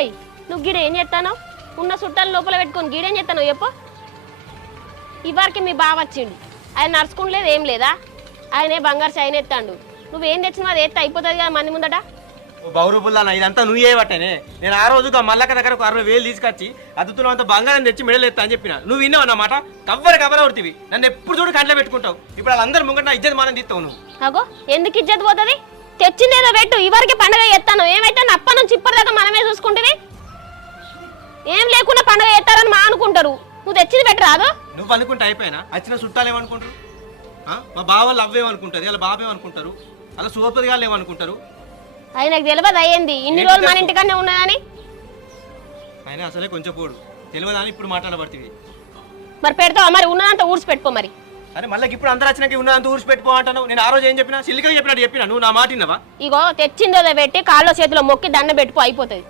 అయ్యి నువ్వు గిడ ఏం చేస్తానో ఉన్న చుట్టాలు లోపల పెట్టుకొని గిడేం చేస్తానో చెప్పు. ఇవరికి మీ బావ వచ్చిండు, ఆయన నడుచుకుంటలేదు ఏం లేదా, ఆయనే బంగారు చైన్ ఎత్తాడు. నువ్వేం తెచ్చినావు అది ఎత్తే అయిపోతుంది కదా మంది ముందట. బౌరబుల్లా ఇదంతా నువ్వు చేయబట్టనే. నేను ఆ రోజు మల్లక్క దగ్గర 60,000 తీసుకొచ్చి అద్దుతున్న అంత బంగారం తెచ్చి మెడలు ఎత్తా అని చెప్పిన. నువ్వు విన్నావు అన్నమాట. కవ్వర ఉడితివి. నన్ను ఎప్పుడు చూడు కంట్లో పెట్టుకుంటావు. ఇప్పుడు వాళ్ళందరూ ముంగట నా ఇజ్జత్ మానం తీస్తావు నువ్వు. అగో ఎందుకు ఇజ్జత్ పోతుంది? తెచ్చిందేదో పెట్టు. ఇవరికి పండుగ ఎత్తాను ఏమైతే అప్ప నుంచి ఇప్పటిదాకా మనమే చూసుకుంటుంది. ఏం లేకుండా పండుగ ఎత్తారని మా అనుకుంటారు. నువ్వు తెచ్చింది పెట్టు రాదు. నువ్వు అనుకుంటే అయిపోయినా వచ్చిన చుట్టాలు ఏమనుకుంటారు? మా బావ వాళ్ళు అవ్వేమనుకుంటారు, అలా బాబేమనుకుంటారు, అలా సూపర్ గా ఏమనుకుంటారు. ఆయనకు తెలియదు అయ్యింది ఇన్ని రోజులు మన ఇంటికన్నా ఉన్నదని. ఆయన అసలే కొంచెం పోడు తెలియదని ఇప్పుడు మాట్లాడబడుతుంది. మరి పెడతావా? మరి ఉన్నదంతా ఊడ్చి పెట్టుకో మరి. అరే మళ్ళీ ఇప్పుడు అందరూ వచ్చినాక ఉన్నదంతా ఊడ్చి పెట్టుకో అంటాను. నేను ఆ రోజు ఏం చెప్పినా సిల్లిగా చెప్పినట్టు చెప్పినా. నువ్వు నా మాట విన్నావా? ఇగో తెచ్చిందో పెట్టి కాళ్ళలో చేతిలో మొక్కి దండ పెట్టుకో అయిపోతుంది.